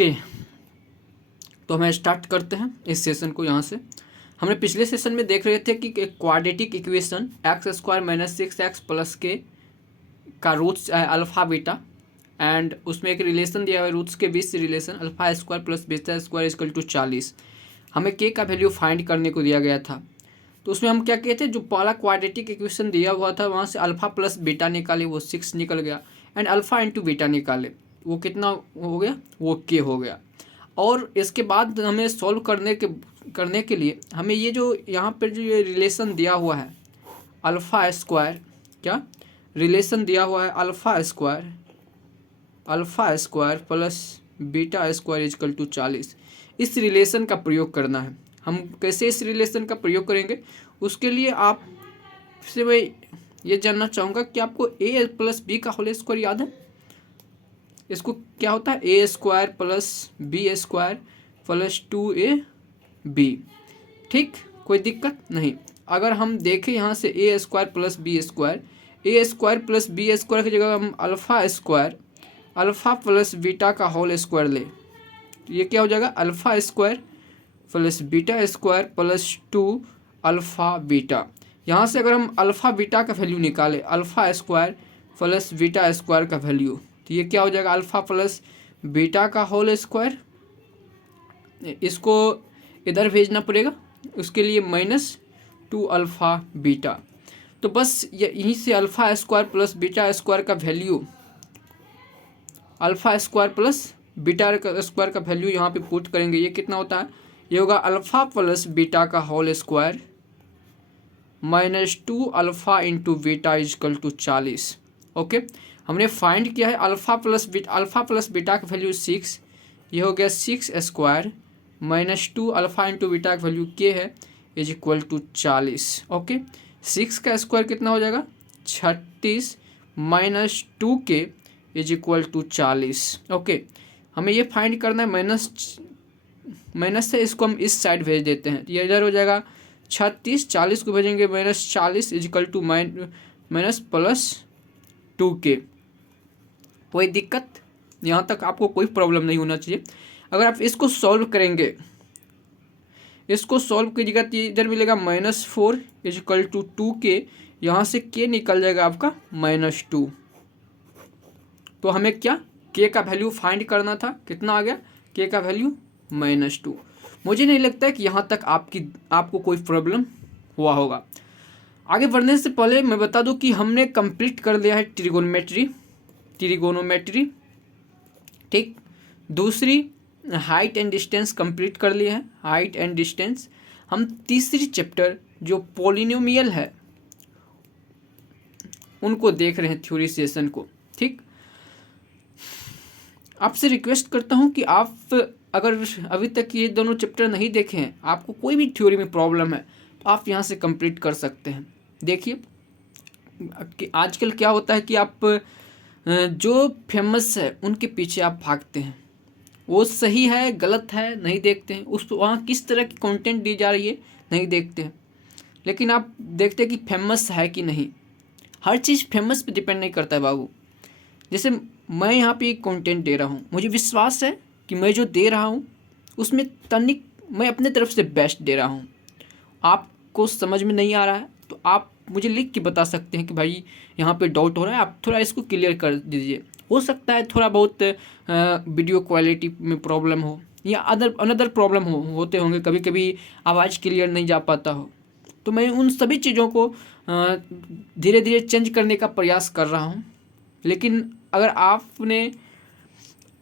Okay, तो हमें start करते हैं इस सेशन को। यहाँ से हमने पिछले सेशन में देख रहे थे कि एक quadratic equation x² - 6x + k का रूट्स है अल्फ़ा बीटा, एंड उसमें एक रिलेशन दिया हुआ है रूट्स के बीच से रिलेशन α² + β² = 40। हमें k का वैल्यू फाइंड करने को दिया गया था। तो उसमें हम क्या किए थे, जो पहला क्वाड्रेटिक इक्वेशन दिया हुआ था वहाँ से अल्फ़ा प्लस बीटा निकाले, वो 6 निकल गया, एंड अल्फ़ा इंटू बीटा निकाले, वो कितना हो गया, वो k हो गया। और इसके बाद हमें सॉल्व करने के लिए हमें ये जो यहाँ पर जो ये रिलेशन दिया हुआ है α², क्या रिलेशन दिया हुआ है α² + β² = 40, इस रिलेशन का प्रयोग करना है। हम कैसे इस रिलेशन का प्रयोग करेंगे, उसके लिए आप से मैं ये जानना चाहूँगा कि आपको a + b का होल स्क्वायर याद है। इसको क्या होता है, a² + b² + 2ab। ठीक, कोई दिक्कत नहीं। अगर हम देखें यहाँ से a² + b² की जगह हम अल्फ़ा प्लस बीटा का होल स्क्वायर ले, तो ये क्या हो जाएगा, α² + β² + 2α यहाँ से अगर हम अल्फ़ा बीटा का वैल्यू निकालें, α² + β² का वैल्यू, तो ये क्या हो जाएगा, अल्फ़ा प्लस बीटा का होल स्क्वायर। इसको इधर भेजना पड़ेगा, उसके लिए -2α। तो बस यहीं से α² + β² का वैल्यू, α² + β² का वैल्यू यहाँ पे पुट करेंगे। ये कितना होता है, ये होगा अल्फ़ा प्लस बीटा का whole square -2α into beta = 40। Okay, हमने फाइंड किया है अल्फ़ा प्लस बीटा का वैल्यू 6, ये हो गया 6² -2α इंटू बीटा का वैल्यू k है = 40। ओके, 6 का स्क्वायर कितना हो जाएगा, 36 -2k = 40। ओके, हमें ये फाइंड करना है, माइनस से इसको हम इस साइड भेज देते हैं, ये इधर हो जाएगा 36, 40 को भेजेंगे -40 = +2k। कोई दिक्कत, यहाँ तक आपको कोई प्रॉब्लम नहीं होना चाहिए। अगर आप इसको सॉल्व करेंगे, इसको सॉल्व कीजिएगा तो इधर मिलेगा -4 = 2k, यहाँ से k निकल जाएगा आपका -2। तो हमें क्या, k का वैल्यू फाइंड करना था, कितना आ गया, k का वैल्यू -2। मुझे नहीं लगता है कि यहाँ तक आपको कोई प्रॉब्लम हुआ होगा। आगे बढ़ने से पहले मैं बता दूं कि हमने कंप्लीट कर लिया है ट्रिगोनोमेट्री। ठीक, दूसरी हाइट एंड डिस्टेंस कंप्लीट कर लिए हैं, हाइट एंड डिस्टेंस। हम तीसरी चैप्टर जो पॉलिनोमियल है उनको देख रहे हैं, थ्योरी सेशन को। ठीक, आपसे रिक्वेस्ट करता हूं कि आप अगर अभी तक ये दोनों चैप्टर नहीं देखे हैं, आपको कोई भी थ्योरी में प्रॉब्लम है, तो आप यहाँ से कंप्लीट कर सकते हैं। देखिए कि आजकल क्या होता है कि आप जो फेमस है उनके पीछे आप भागते हैं, वो सही है गलत है नहीं देखते हैं, उस वहाँ किस तरह की कंटेंट दी जा रही है नहीं देखते हैं, लेकिन आप देखते हैं कि फेमस है कि नहीं। हर चीज़ फेमस पे डिपेंड नहीं करता है बाबू। जैसे मैं यहाँ पे एक कंटेंट दे रहा हूँ, मुझे विश्वास है कि मैं जो दे रहा हूँ उसमें तनिक मैं अपने तरफ से बेस्ट दे रहा हूँ। आपको समझ में नहीं आ रहा है तो आप मुझे लिख के बता सकते हैं कि भाई यहाँ पे डाउट हो रहा है, आप थोड़ा इसको क्लियर कर दीजिए। हो सकता है थोड़ा बहुत वीडियो क्वालिटी में प्रॉब्लम हो या अनदर प्रॉब्लम होते होंगे, कभी कभी आवाज़ क्लियर नहीं जा पाता हो, तो मैं उन सभी चीज़ों को धीरे धीरे चेंज करने का प्रयास कर रहा हूँ। लेकिन अगर आपने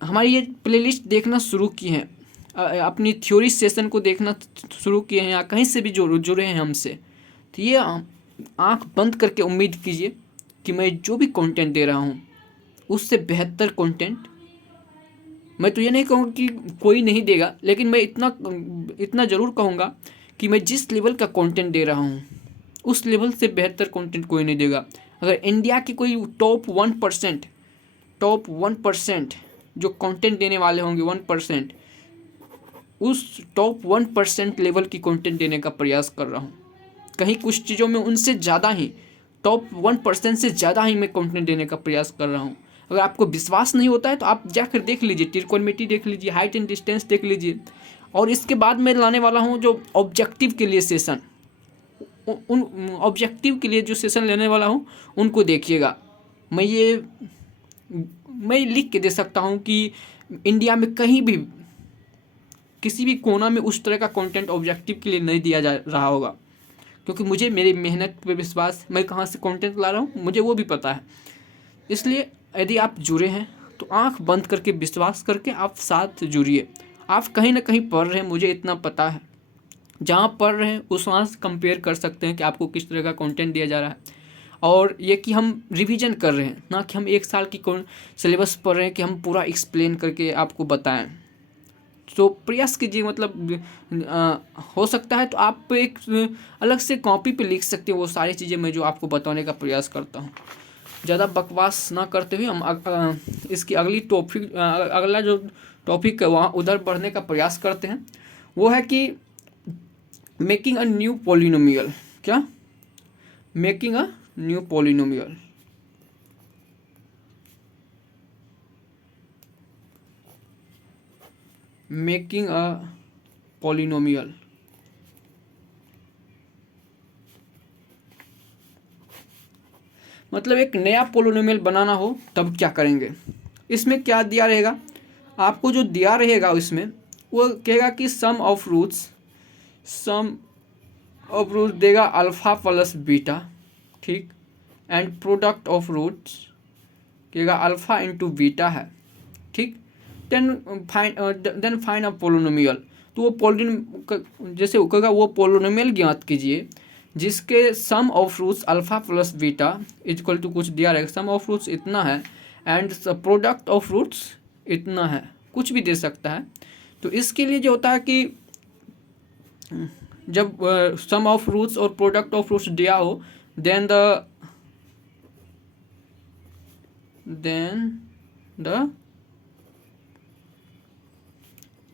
हमारी ये प्लेलिस्ट देखना शुरू की है, अपनी थ्योरी सेशन को देखना शुरू किए हैं या कहीं से भी जुड़े हैं हमसे, तो ये आंख बंद करके उम्मीद कीजिए कि मैं जो भी कंटेंट दे रहा हूँ उससे बेहतर कंटेंट, मैं तो ये नहीं कहूँगा कि कोई नहीं देगा, लेकिन मैं इतना ज़रूर कहूँगा कि मैं जिस लेवल का कंटेंट दे रहा हूँ उस लेवल से बेहतर कंटेंट कोई नहीं देगा। अगर इंडिया की कोई टॉप 1% जो कंटेंट देने वाले होंगे 1%, उस टॉप 1% लेवल की कंटेंट देने का प्रयास कर रहा हूँ। कहीं कुछ चीज़ों में उनसे ज़्यादा ही, टॉप 1% से ज़्यादा ही मैं कंटेंट देने का प्रयास कर रहा हूँ। अगर आपको विश्वास नहीं होता है तो आप जाकर देख लीजिए, त्रिकोणमिति देख लीजिए, हाइट एंड डिस्टेंस देख लीजिए। और इसके बाद मैं लाने वाला हूँ जो ऑब्जेक्टिव के लिए सेशन, उन ऑब्जेक्टिव के लिए जो सेशन लेने वाला हूँ उनको देखिएगा। मैं लिख के दे सकता हूँ कि इंडिया में कहीं भी किसी भी कोना में उस तरह का कंटेंट ऑब्जेक्टिव के लिए नहीं दिया जा रहा होगा, क्योंकि मुझे मेरी मेहनत पे विश्वास, मैं कहाँ से कंटेंट ला रहा हूँ मुझे वो भी पता है। इसलिए यदि आप जुड़े हैं तो आंख बंद करके विश्वास करके आप साथ जुड़िए। आप कहीं ना कहीं पढ़ रहे हैं, मुझे इतना पता है, जहाँ पढ़ रहे हैं उस वहाँ से कंपेयर कर सकते हैं कि आपको किस तरह का कंटेंट दिया जा रहा है। और ये कि हम रिवीजन कर रहे हैं, ना कि हम एक साल की कौन सिलेबस पढ़ रहे हैं कि हम पूरा एक्सप्लेन करके आपको बताएं। तो प्रयास कीजिए, मतलब हो सकता है तो आप एक अलग से कॉपी पे लिख सकते हो वो सारी चीज़ें मैं जो आपको बताने का प्रयास करता हूँ। ज़्यादा बकवास ना करते हुए हम इसकी अगली टॉपिक, अगला जो टॉपिक है वहाँ उधर बढ़ने का प्रयास करते हैं। वो है कि मेकिंग अ न्यू पॉलिनोमियल। क्या? Making a new polynomial. Making a polynomial मतलब एक नया पॉलिनोमियल बनाना हो तब क्या करेंगे। इसमें क्या दिया रहेगा, आपको जो दिया रहेगा इसमें वो कहेगा कि सम ऑफ रूट्स देगा अल्फ़ा प्लस बीटा, ठीक, एंड प्रोडक्ट ऑफ रूट्स कहेगा अल्फ़ा इंटू बीटा है, ठीक। Then find a polynomial. तो वो जैसे कहेगा वो पोलिनोमियल ज्ञात कीजिए जिसके sum of roots alpha plus beta equal to कुछ दिया रहेगा, सम ऑफ रूट्स इतना है एंड प्रोडक्ट ऑफ रूट्स इतना है, कुछ भी दे सकता है। तो इसके लिए जो होता है कि जब सम ऑफ रूट्स और प्रोडक्ट ऑफ रूट्स दिया हो then the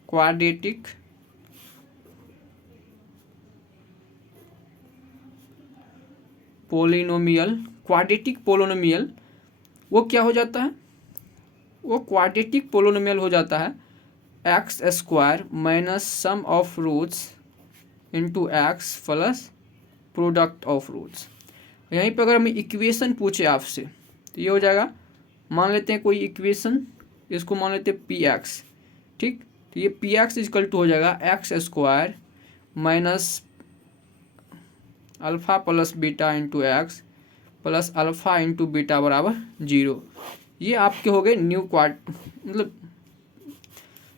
quadratic polynomial, quadratic polynomial वो क्या हो जाता है, वो क्वाड्रेटिक पोलिनोमियल हो जाता है x square minus sum of roots into x plus product of roots. यहीं पर अगर हमें इक्वेशन पूछे आपसे तो ये हो जाएगा, मान लेते हैं कोई इक्वेशन, इसको मान लेते हैं पी एक्स, ठीक। तो ये पी एक्स इजकल टू हो जाएगा x square minus alpha plus beta into x plus alpha into beta बराबर 0। ये आपके हो गए न्यू मतलब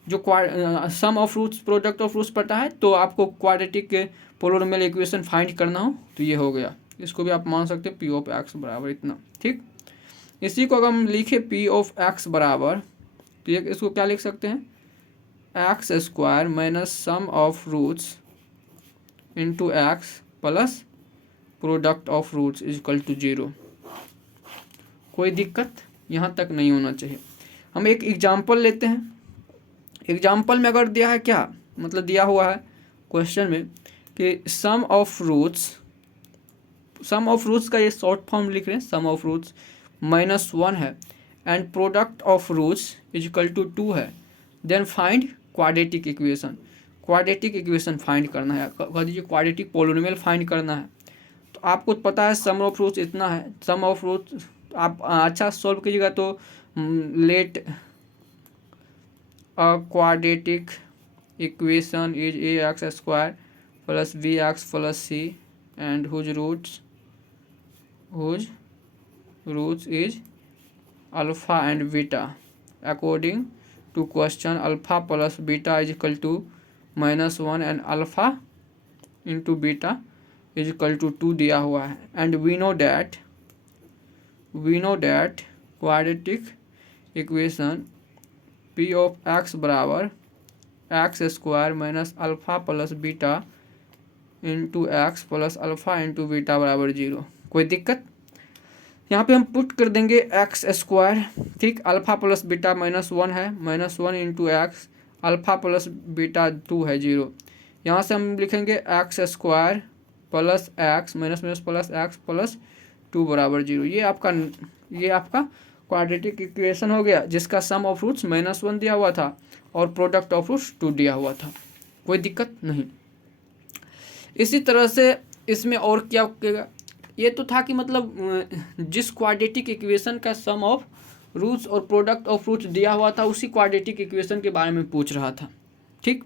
जो sum of roots product of roots पता है तो आपको क्वाड्रेटिक पोलिनोमियल इक्वेशन फाइंड करना हो तो ये हो गया। इसको भी आप मान सकते हैं पी ऑफ एक्स बराबर इतना, ठीक। इसी को अगर हम लिखे पी ऑफ एक्स बराबर तो ये इसको क्या लिख सकते हैं, x square minus sum of roots into x plus product of roots is equal to 0। कोई दिक्कत यहाँ तक नहीं होना चाहिए। हम एक एग्जाम्पल लेते हैं। एग्जाम्पल में अगर दिया है क्या, मतलब दिया हुआ है क्वेश्चन में कि सम ऑफ रूट्स का ये शॉर्ट फॉर्म लिख रहे हैं, सम ऑफ रूट्स -1 है and product of roots is equal to 2 है, then find quadratic equation. Quadratic equation find करना है, कह दीजिए क्वाड्रेटिक पोलिनोमियल फाइंड करना है। तो आपको पता है सम ऑफ रूट्स इतना है, सम ऑफ रूट्स आप अच्छा सॉल्व कीजिएगा तो let a quadratic equation is a x square plus b x plus c and whose roots is alpha and beta according to question alpha plus beta is equal to -1 and alpha into beta is equal to 2 दिया हुआ है and we know that quadratic equation p of x बराबर x square minus alpha plus beta into x plus alpha into beta बराबर 0। कोई दिक्कत, यहाँ पे हम पुट कर देंगे एक्स स्क्वायर, ठीक, अल्फ़ा प्लस बीटा -1 है, -1 into x alpha plus beta 2 है 0। यहाँ से हम लिखेंगे x square plus x minus minus plus x plus 2 बराबर 0। ये आपका क्वाड्रेटिक इक्वेशन हो गया जिसका सम ऑफ रूट्स -1 दिया हुआ था और प्रोडक्ट ऑफ रूट्स 2 दिया हुआ था, कोई दिक्कत नहीं। इसी तरह से इसमें और क्या होगा, ये तो था कि मतलब जिस क्वाड्रेटिक इक्वेशन का सम ऑफ रूट्स और प्रोडक्ट ऑफ रूट्स दिया हुआ था उसी क्वाड्रेटिक इक्वेशन के बारे में पूछ रहा था, ठीक।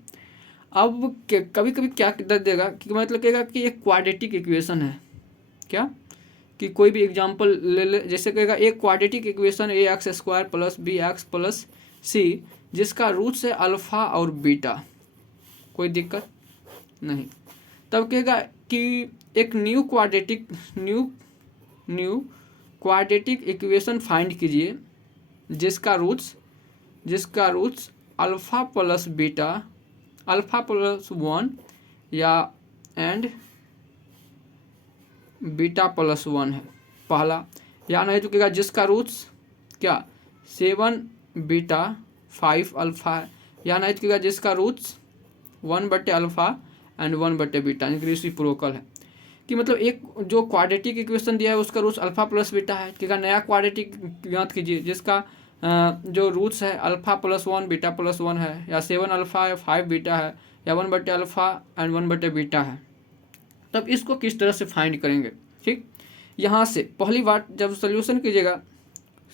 अब कभी कभी क्या कर देगा कि मतलब कहेगा कि एक क्वाड्रेटिक इक्वेशन है, क्या कि कोई भी एग्जांपल ले ले, जैसे कहेगा एक quadratic equation ax² plus bx plus c जिसका रूट्स है अल्फ़ा और बीटा, कोई दिक्कत नहीं। तब कहेगा कि एक न्यू क्वाड्रेटिक इक्वेशन फाइंड कीजिए जिसका roots alpha plus beta alpha plus 1 या एंड बीटा प्लस 1 है पहला, या नहीं तो कहेगा जिसका रूट्स क्या 7 बीटा 5 अल्फ़ा है, या नहीं तो कहेगा जिसका रूट्स 1/अल्फ़ा एंड 1/बीटा यानी कि रेसिप्रोकल है। कि मतलब एक जो क्वाड्रेटिक इक्वेशन दिया है उसका रूट्स अल्फ़ा प्लस बीटा है, कहेगा नया क्वाड्रेटिक याद कीजिए जिसका जो रूट्स है अल्फ़ा प्लस 1 बीटा प्लस 1 है, या 7 अल्फ़ा है 5 बीटा है, या 1/अल्फ़ा एंड 1/बीटा है। तब इसको किस तरह से फाइंड करेंगे, ठीक। यहाँ से पहली बार जब सोल्यूशन कीजिएगा,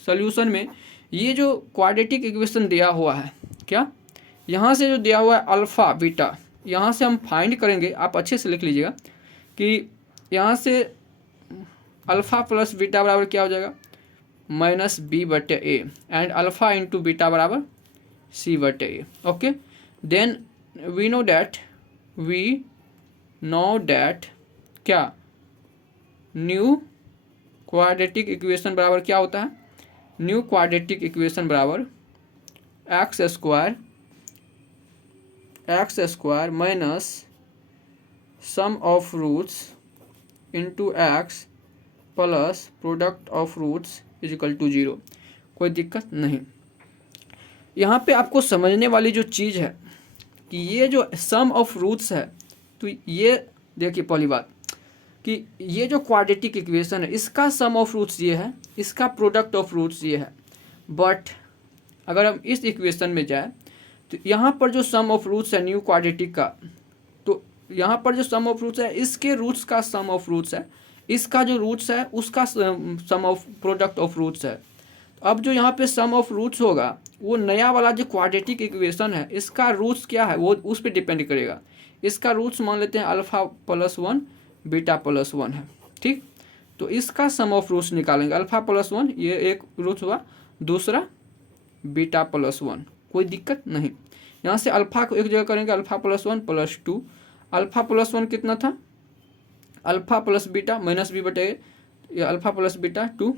सोल्यूशन में ये जो क्वाड्रेटिक इक्वेशन दिया हुआ है, क्या यहाँ से जो दिया हुआ है अल्फ़ा बीटा, यहाँ से हम फाइंड करेंगे, आप अच्छे से लिख लीजिएगा कि यहाँ से अल्फ़ा प्लस बीटा बराबर क्या हो जाएगा -b/a and alpha into beta बराबर c/a, okay. Then we know that क्या न्यू क्वाड्रेटिक इक्वेशन बराबर क्या होता है, न्यू क्वाड्रेटिक इक्वेशन बराबर x² minus sum of roots into x plus product of roots is equal to 0, कोई दिक्कत नहीं। यहाँ पे आपको समझने वाली जो चीज़ है कि ये जो सम ऑफ रूट्स है, तो ये देखिए पहली बात कि ये जो क्वाड्रेटिक इक्वेशन है इसका सम ऑफ रूट्स ये है, इसका प्रोडक्ट ऑफ रूट्स ये है। बट अगर हम इस इक्वेशन में जाए तो यहाँ पर जो सम ऑफ रूट्स है न्यू क्वाड्रेटिक का, तो यहाँ पर जो सम ऑफ रूट्स है इसके रूट्स का सम ऑफ रूट्स है, इसका जो रूट्स है उसका sum of product of roots है। अब जो यहाँ पे सम ऑफ रूट्स होगा वो नया वाला जो क्वाड्रेटिक इक्वेशन है इसका रूट्स क्या है वो उस पर डिपेंड करेगा। इसका रूट्स मान लेते हैं अल्फ़ा प्लस 1 बीटा प्लस 1 है, ठीक। तो इसका सम ऑफ रूट्स निकालेंगे, अल्फ़ा प्लस 1 ये एक रूट्स हुआ, दूसरा बीटा प्लस 1, कोई दिक्कत नहीं। यहाँ से अल्फ़ा को एक जगह करेंगे alpha plus 1 plus 2, alpha plus 1 कितना था अल्फ़ा प्लस बीटा -b/a, या अल्फ़ा प्लस बीटा 2।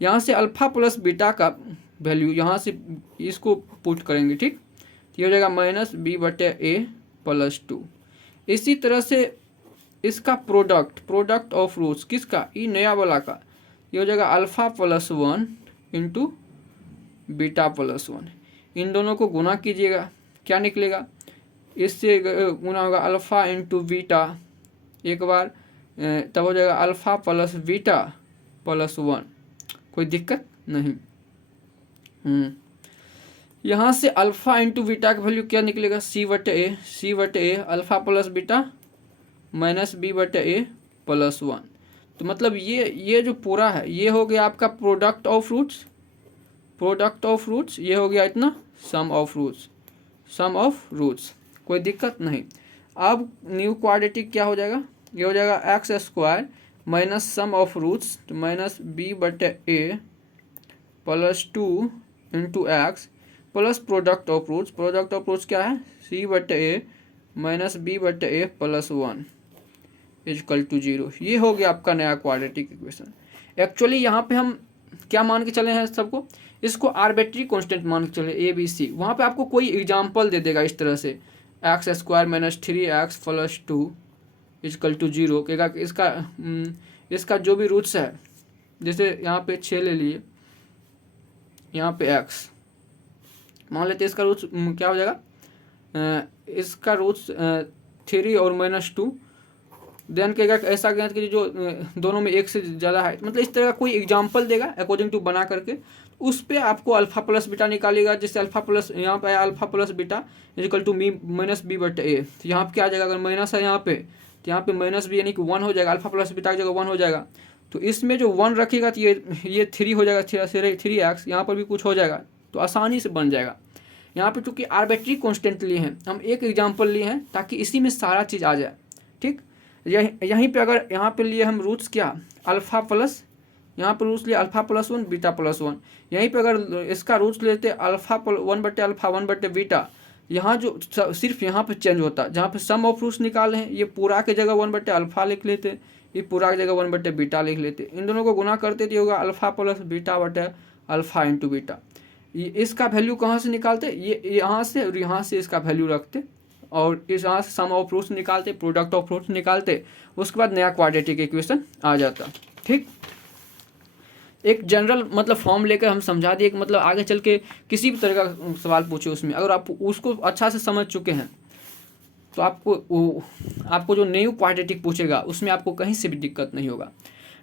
यहाँ से अल्फ़ा प्लस बीटा का वैल्यू यहाँ से इसको पुट करेंगे, ठीक। ये हो जाएगा -b/a प्लस 2। इसी तरह से इसका प्रोडक्ट ऑफ रूट्स किसका, ये नया वाला का, ये हो जाएगा alpha plus 1 into beta plus 1। इन दोनों को गुना कीजिएगा, क्या निकलेगा, इससे गुना होगा अल्फ़ा इंटू बीटा एक बार, तब हो जाएगा अल्फ़ा प्लस बीटा प्लस 1, कोई दिक्कत नहीं। यहाँ से अल्फ़ा इंटू बीटा का वैल्यू क्या निकलेगा c/a alpha plus beta -b/a plus 1। तो मतलब ये जो पूरा है ये हो गया आपका प्रोडक्ट ऑफ रूट्स, ये हो गया इतना सम ऑफ रूट्स, कोई दिक्कत नहीं। अब न्यू क्वाड्रेटिक क्या हो जाएगा, ये हो जाएगा x² minus sum of roots तो -b/a plus 2 into x plus product of roots क्या है c/a minus b/a plus 1 is equal to 0। ये हो गया आपका नया क्वाड्रेटिक इक्वेशन। एक्चुअली यहाँ पे हम क्या मान के चले हैं सबको, इसको आर्बिट्री कांस्टेंट मान के चले ABC। वहाँ पे आपको कोई एग्जांपल दे देगा इस तरह से x² minus 3x plus 2 is equal to 0, कहेगा कि इसका जो भी रूट्स है, जैसे यहाँ पे 6 ले लिए, यहाँ पे x मान लेते हैं, इसका रूट्स क्या हो जाएगा, इसका रूट्स 3 और -2 देन कहेगा कि ऐसा ज्ञात कीजिए जो दोनों में एक से ज़्यादा है, मतलब इस तरह का कोई एग्जाम्पल देगा अकॉर्डिंग टू बना करके, उस पर आपको अल्फा प्लस बीटा निकालेगा। जैसे अल्फा प्लस यहाँ पे आया alpha plus beta equal to मी माइनस बी बट ए, तो यहाँ पे क्या आ जाएगा, अगर माइनस है यहाँ पे तो यहाँ पे माइनस बी यानी कि 1 हो जाएगा, अल्फा प्लस बीटा की जगह 1 हो जाएगा। तो इसमें जो 1 रखेगा तो ये 3 हो जाएगा, 3x, यहाँ पर भी कुछ हो जाएगा, तो आसानी से बन जाएगा। यहाँ पे चूँकि आर्बिट्री कॉन्स्टेंट लिए हैं, हम एक एग्जाम्पल लिए हैं ताकि इसी में सारा चीज़ आ जाए। ठीक, यहीं पे अगर यहाँ पे लिए हम रूट्स क्या, अल्फा प्लस, यहाँ पर रूट्स लिए अल्फा प्लस 1 बीटा प्लस 1, यहीं पे अगर इसका रूट्स लेते अल्फा 1 बटे अल्फा 1 बटे बीटा, यहाँ जो सिर्फ यहाँ पे चेंज होता, जहाँ पे सम ऑफ रूट्स निकाले हैं ये पूरा के जगह 1 बटे अल्फा लिख लेते, ये पूरा की जगह 1 बटे बीटा लिख लेते, इन दोनों को गुना करते तो होगा अल्फा प्लस बीटा बटे अल्फा इंटू बीटा। ये इसका वैल्यू कहाँ से निकालते, ये यहाँ से और यहाँ से इसका वैल्यू रखते, और इस यहाँ से सम ऑफ रूट्स निकालते, प्रोडक्ट ऑफ रूट्स निकालते, उसके बाद नया क्वाड्रेटिक इक्वेशन आ जाता। ठीक, एक जनरल मतलब फॉर्म लेकर हम समझा दिए कि मतलब आगे चल के किसी भी तरह का सवाल पूछे उसमें अगर आप उसको अच्छा से समझ चुके हैं तो आपको जो न्यू क्वाड्रेटिक पूछेगा उसमें आपको कहीं से भी दिक्कत नहीं होगा।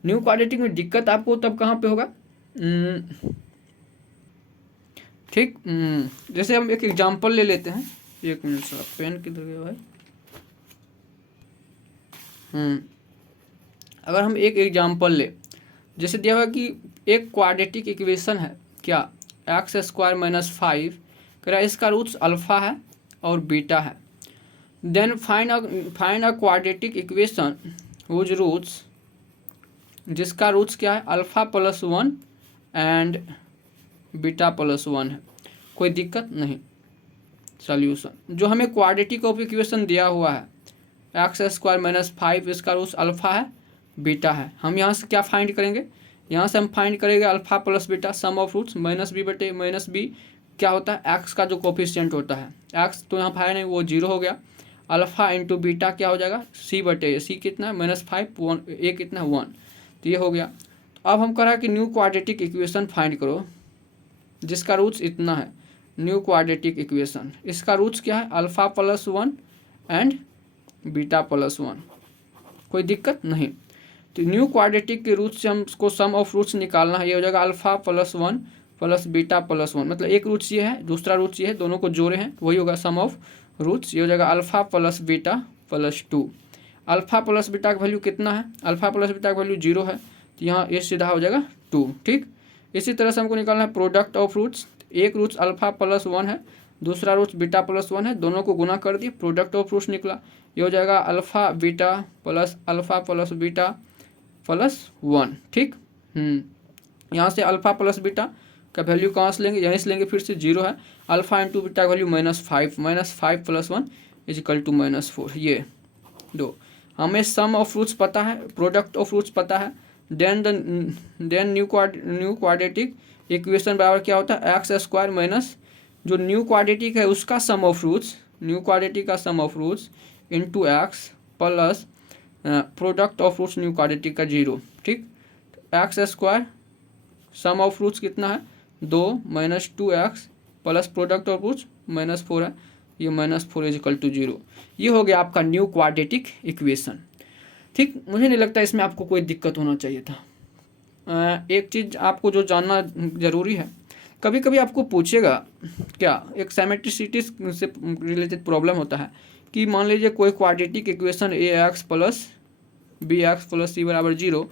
न्यू क्वाड्रेटिक में दिक्कत आपको तब कहाँ पे होगा, ठीक, जैसे हम एक एग्जांपल ले लेते हैं, एक मिनट सर, पेन किधर गया भाई। अगर हम एक एग्जांपल ले, जैसे दिया हुआ कि एक क्वाड्रेटिक इक्वेशन है क्या, एक्स स्क्वायर माइनस 5, कह रहा है इसका रूट्स अल्फा है और बीटा है, then find a quadratic equation whose roots, जिसका रूट्स क्या है alpha plus 1 and beta plus 1 है, कोई दिक्कत नहीं। सॉल्यूशन जो हमें क्वाड्रेटिक ऑफ इक्वेशन दिया हुआ है एक्स स्क्वायर माइनस 5, इसका रूट्स अल्फा है बीटा है, हम यहाँ से क्या फाइंड करेंगे, यहाँ से हम फाइंड करेंगे alpha plus beta sum of roots minus b बटे माइनस बी क्या होता है एक्स का जो कोफिशिएंट होता है, एक्स तो यहाँ फाइंड नहीं वो 0 हो गया, अल्फा इंटू बीटा क्या हो जाएगा सी बटे सी कितना है -5, ए कितना 1, तो ये हो गया। अब हम कह रहा है कि न्यू क्वाड्रेटिक इक्वेशन फाइंड करो जिसका रूट्स इतना है, न्यू क्वाड्रेटिक इक्वेशन, इसका रूट्स क्या है alpha plus 1 and beta plus 1, कोई दिक्कत नहीं। तो न्यू क्वाड्रेटिक के रूट्स से हमको सम ऑफ रूट्स निकालना है, ये हो जाएगा alpha plus 1 plus beta plus 1, मतलब एक रूट्स ये है दूसरा रूट्स ये है, दोनों को जोड़े हैं वही होगा सम ऑफ रूट्स, ये हो जाएगा alpha plus beta plus 2। Alpha plus beta का वैल्यू कितना है, अल्फा प्लस बीटा का वैल्यू 0 है, तो यहाँ ये सीधा हो जाएगा 2। ठीक, इसी तरह से हमको निकालना है प्रोडक्ट ऑफ रूट्स, एक रूट्स अल्फा प्लस 1 है, दूसरा रूट्स बीटा प्लस 1 है, दोनों को गुना कर दिए, प्रोडक्ट ऑफ रूट्स निकला, ये हो जाएगा alpha beta plus beta plus 1। ठीक, यहाँ से अल्फा प्लस बीटा का वैल्यू कहाँ से लेंगे, यहीं से लेंगे, फिर से 0 है, अल्फा इंटू बीटा का value -5 plus 1 is equal to -4, ये दो। हमें सम ऑफ रूट्स पता है, प्रोडक्ट ऑफ रूट्स पता है, देन न्यू क्वाड्रेटिक इक्वेशन बराबर क्या होता है एक्स स्क्वायर माइनस जो न्यू क्वाड्रेटिक है उसका sum of roots, new quadratic का sum of roots into x plus product of roots new quadratic का 0। ठीक, x square sum of roots कितना है 2 minus 2x plus product of roots -4 है, ये -4 इज इक्वल टू 0, ये हो गया आपका न्यू क्वाड्रेटिक इक्वेशन। ठीक, मुझे नहीं लगता इसमें आपको कोई दिक्कत होना चाहिए था। एक चीज़ आपको जो जानना ज़रूरी है, कभी कभी आपको पूछेगा क्या एक सिमेट्रिसिटी से रिलेटेड प्रॉब्लम होता है कि मान लीजिए कोई quadratic equation ax plus bx plus c बराबर 0,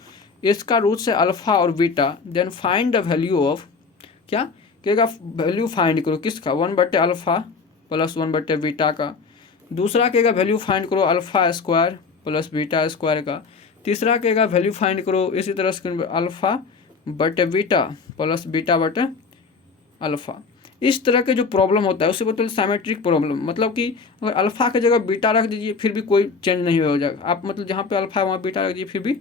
इसका रूट से अल्फा और beta, then find the value of, क्या कहेगा वैल्यू फाइंड करो किसका 1 बटे अल्फा प्लस 1 बटे बीटा का, दूसरा कहेगा वैल्यू फाइंड करो alpha square plus beta square का, तीसरा कहेगा वैल्यू फाइंड करो इसी तरह से अल्फा बटे बीटा प्लस बीटा बटे अल्फा। इस तरह के जो प्रॉब्लम होता है उसे बोलते हैं सिमेट्रिक प्रॉब्लम, मतलब कि अगर अल्फा की जगह बीटा रख दीजिए फिर भी कोई चेंज नहीं हो जाएगा, आप मतलब जहाँ पे अल्फा है वहाँ बीटा रख दीजिए फिर भी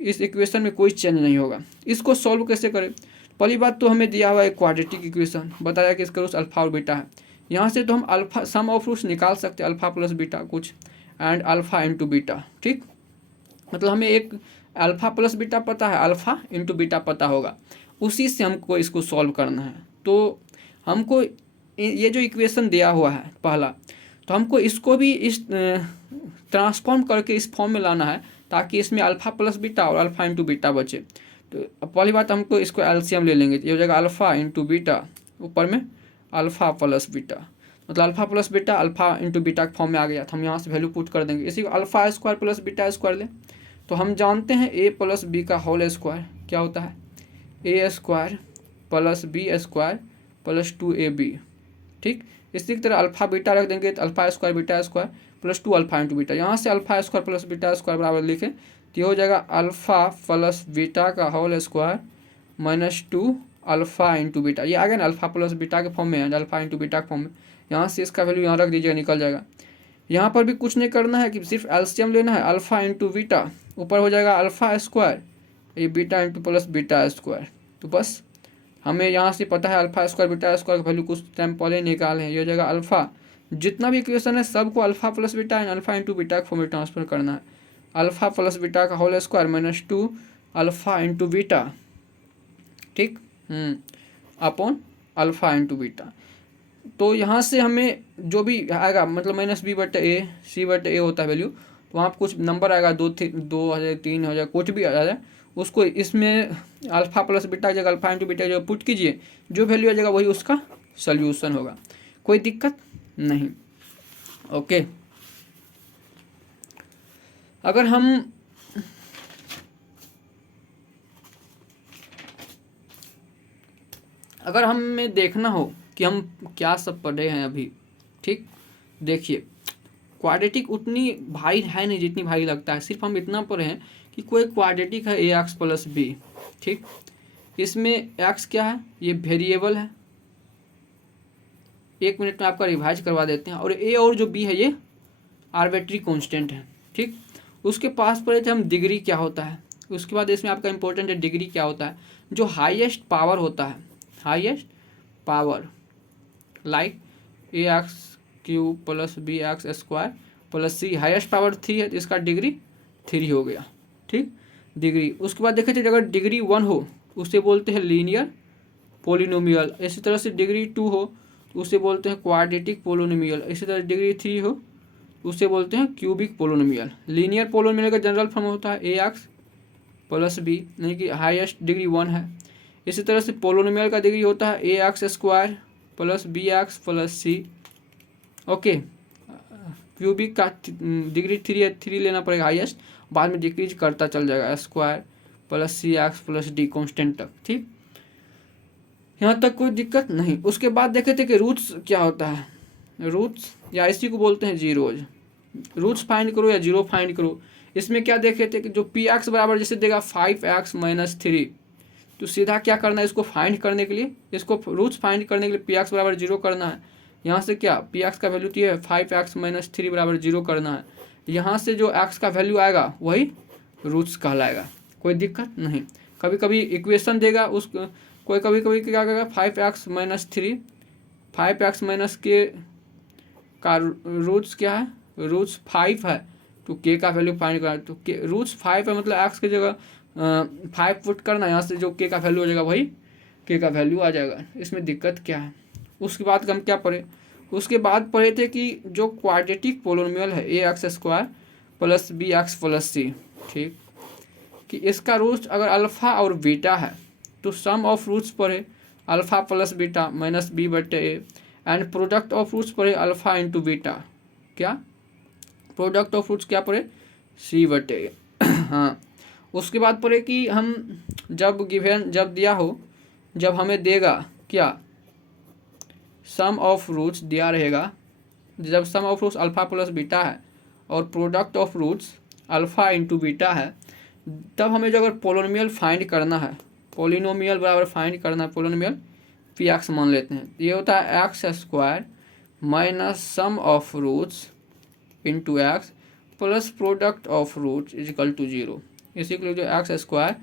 इस इक्वेशन में कोई चेंज नहीं होगा। इसको सॉल्व कैसे करें, पहली बात तो हमें दिया हुआ है क्वाड्रेटिक इक्वेशन, बताया कि इसका रूट्स अल्फा और बीटा है, यहाँ से तो हम अल्फा सम ऑफ रूट्स निकाल सकते हैं अल्फा प्लस बीटा कुछ एंड अल्फा इंटू बीटा। ठीक, मतलब हमें एक अल्फा प्लस बीटा पता है, अल्फा इंटू बीटा पता होगा, उसी से हमको इसको सॉल्व करना है। तो हमको ये जो इक्वेशन दिया हुआ है पहला, तो हमको इसको भी इस ट्रांसफॉर्म करके इस फॉर्म में लाना है ताकि इसमें अल्फा प्लस बीटा और अल्फा इंटू बीटा बचे। तो पहली बात हमको इसको एलसीएम ले लेंगे, ये हो जाएगा अल्फा इंटू बीटा, ऊपर में अल्फा प्लस बीटा, मतलब alpha plus beta alpha into beta के फॉर्म में आ गया। तो हम यहाँ से वैल्यू पुट कर देंगे। इसी को alpha square plus beta square लें तो हम जानते हैं ए प्लस बी का होल स्क्वायर क्या होता है, a square plus b square plus 2ab। ठीक, इसी की तरह अल्फा बीटा रख देंगे तो alpha square beta square plus 2 alpha into beta. यहाँ से alpha square plus beta square बराबर लिखें तो ये हो जाएगा अल्फा प्लस बीटा का whole square minus 2 alpha into beta. ये आ गया ना, अल्फा प्लस बीटा के फॉर्म में है, अल्फा इंटू बीटा के फॉर्म में। यहाँ से इसका वैल्यू यहाँ रख दीजिएगा, निकल जाएगा। यहाँ पर भी कुछ नहीं करना है कि सिर्फ एलसीएम लेना है, अल्फा इंटू बीटा, ऊपर हो जाएगा अल्फा स्क्वायर ये beta into plus beta square. तो बस हमें यहाँ से पता है अल्फा स्क्वायर बीटा स्क्वायर का वैल्यू कुछ टाइम पहले निकाले हैं। ये हो जाएगा अल्फा, जितना भी इक्वेशन है सबको alpha plus beta and alpha into beta के फॉर्म में ट्रांसफर करना है। अल्फा प्लस बीटा का whole square minus 2 alpha into beta, ठीक, अपॉन अल्फा इंटू बीटा। तो यहाँ से हमें जो भी आएगा मतलब माइनस बी बटे ए सी बटे ए होता है वैल्यू, तो वहाँ कुछ नंबर आएगा 2 3 हो जाए कुछ भी आ जाए, उसको इसमें अल्फा प्लस बीटा की जगह अल्फा इंटू बीटा की जगह पुट कीजिए, जो वैल्यू आ जाएगा वही उसका सोल्यूशन होगा, कोई दिक्कत नहीं। ओके, अगर हमें देखना हो कि हम क्या सब पढ़े हैं अभी, ठीक, देखिए क्वाड्रेटिक उतनी भारी है नहीं जितनी भारी लगता है। सिर्फ हम इतना पढ़े हैं कि कोई क्वाड्रेटिक है ए एक्स प्लस बी, ठीक, इसमें एक्स क्या है, ये वेरिएबल है। 1 मिनट में आपका रिवाइज करवा देते हैं। और ए और जो बी है ये आर्बिट्री कांस्टेंट है, ठीक। उसके पास पढ़े थे हम डिग्री क्या होता है। उसके बाद इसमें आपका इंपॉर्टेंट है डिग्री क्या होता है, जो हाईएस्ट पावर होता है, highest power, like a x cube plus b x square plus c, highest power 3 है तो इसका डिग्री 3 हो गया, ठीक, डिग्री। उसके बाद देखे थे अगर डिग्री 1 हो उसे बोलते हैं लीनियर पोलिनोमियल। इसी तरह से डिग्री 2 हो तो उसे बोलते हैं क्वाड्रेटिक पोलिनोमियल। इसी तरह डिग्री 3 हो उसे बोलते हैं क्यूबिक पोलिनोमियल। लीनियर पोलिनोमियल का जनरल फॉर्म होता है ए एक्स प्लस बी, यानी कि हाईएस्ट डिग्री 1 है। इसी तरह से पोलिनोमियल का डिग्री होता है a x square plus b x plus c. Okay, cubic का डिग्री 3 है, 3 लेना पड़ेगा हाईएस्ट, बाद में डिक्रीज करता चल जाएगा स्क्वायर प्लस सी एक्स प्लस डी कॉन्स्टेंट तक, ठीक, यहाँ तक कोई दिक्कत नहीं। उसके बाद देखे थे कि रूट्स क्या होता है, रूट्स या इसी को बोलते हैं जीरोज। रूट्स फाइंड करो या जीरो फाइंड करो। इसमें क्या देखे थे कि जो पी एक्स बराबर जैसे देगा 5x माइनस 3, तो सीधा क्या करना है, इसको फाइंड करने के लिए, इसको रूट्स फाइंड करने के लिए पी एक्स बराबर 0 करना है। यहाँ से क्या पी एक्स का वैल्यू तो है 5x माइनस 3 बराबर 0 करना है। यहाँ से जो x का वैल्यू आएगा वही रूट्स कहलाएगा, कोई दिक्कत नहीं। कभी कभी इक्वेशन देगा उस कोई कभी कभी क्या करेगा 5x माइनस 3, 5x माइनस के का रूट्स क्या है, रूट्स 5 है तो k का वैल्यू फाइंड करना है। तो रूट्स 5 है मतलब x की जगह 5 पुट करना, यहाँ से जो k का वैल्यू हो जाएगा वही k का वैल्यू आ जाएगा। इसमें दिक्कत क्या है। उसके बाद हम क्या पढ़े, उसके बाद पढ़े थे कि जो क्वाड्रेटिक पोलिनोमियल है a x square plus b x plus c, ठीक, कि इसका रूट्स अगर अल्फ़ा और बीटा है तो सम ऑफ रूट्स पढ़े alpha plus beta minus b बटे a, and product of roots पढ़े अल्फ़ा इंटू बीटा, क्या प्रोडक्ट ऑफ रूट्स क्या पढ़े सी बटे ए। हाँ, उसके बाद पढ़े कि हम जब गिवन जब दिया हो, जब हमें देगा क्या सम ऑफ रूट्स दिया रहेगा, जब sum of roots alpha plus beta है और product of roots alpha into beta है, तब हमें जो अगर पोलिनोमियल फाइंड करना है, पोलिनोमियल बराबर फाइंड करना है, पोलिनोमियल पी एक्स मान लेते हैं, ये होता है x square minus sum of roots into x plus product of roots is equal to 0। इसी के लिए जो x square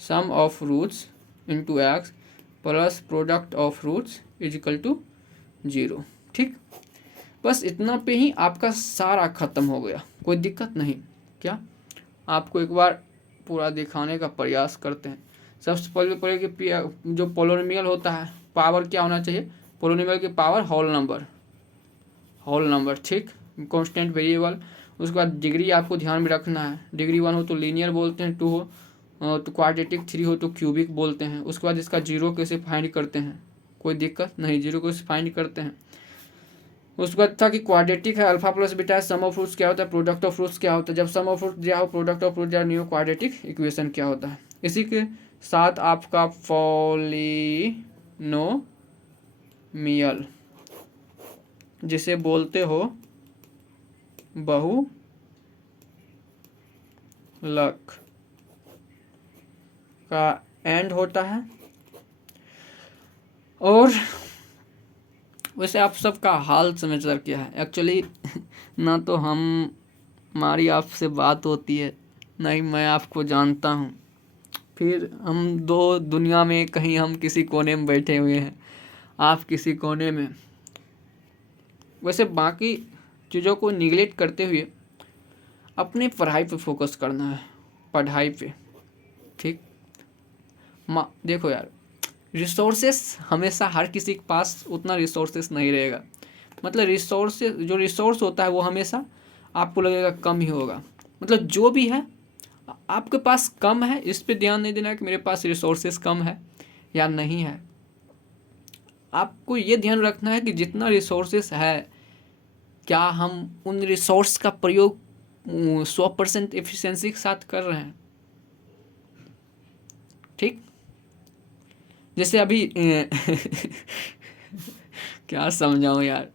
sum of roots into x plus product of roots is equal to 0, ठीक। बस इतना पे ही आपका सारा ख़त्म हो गया, कोई दिक्कत नहीं। क्या आपको एक बार पूरा दिखाने का प्रयास करते हैं। सबसे पहले पढ़े कि जो पोलिनोमियल होता है पावर क्या होना चाहिए, पोलिनोमियल की पावर होल नंबर, ठीक, कांस्टेंट वेरिएबल। उसके बाद डिग्री आपको ध्यान में रखना है। डिग्री 1 हो तो लीनियर बोलते हैं, 2 हो तो क्वाड्रेटिक, 3 हो तो क्यूबिक बोलते हैं। उसके बाद इसका जीरो कैसे फाइंड करते हैं, कोई दिक्कत नहीं, जीरो कैसे फाइंड करते हैं। उसके बाद था कि क्वाड्रेटिक है, अल्फा प्लस बीटा है, सम ऑफ फ्रूट्स क्या होता है, प्रोडक्ट ऑफ फ्रूट्स क्या होता है। जब सम ऑफ फ्रूट दिया हो, प्रोडक्ट ऑफ फ्रूट दिया, न्यू क्वाड्रेटिक इक्वेशन क्या होता है। इसी के साथ आपका पॉलिनोमियल, जिसे बोलते हो बहुलक, का एंड होता है। और वैसे आप सबका हाल समाचार क्या है एक्चुअली ना तो हमारी आपसे बात होती है, ना ही मैं आपको जानता हूँ। फिर हम दो दुनिया में कहीं हम किसी कोने में बैठे हुए हैं, आप किसी कोने में। वैसे बाकी चीज़ों को निगलेक्ट करते हुए अपने पढ़ाई पे फोकस करना है, पढ़ाई पे, ठीक। देखो यार, रिसोर्सेस हमेशा हर किसी के पास उतना रिसोर्सेस नहीं रहेगा। मतलब रिसोर्सेस, जो रिसोर्स होता है वो हमेशा आपको लगेगा कम ही होगा। मतलब जो भी है आपके पास कम है, इस पे ध्यान नहीं देना है कि मेरे पास रिसोर्सेस कम है या नहीं है। आपको ये ध्यान रखना है कि जितना रिसोर्सेस है, क्या हम उन रिसोर्स का प्रयोग 100% एफिशिएंसी के साथ कर रहे हैं, ठीक। जैसे अभी क्या समझाऊं यार,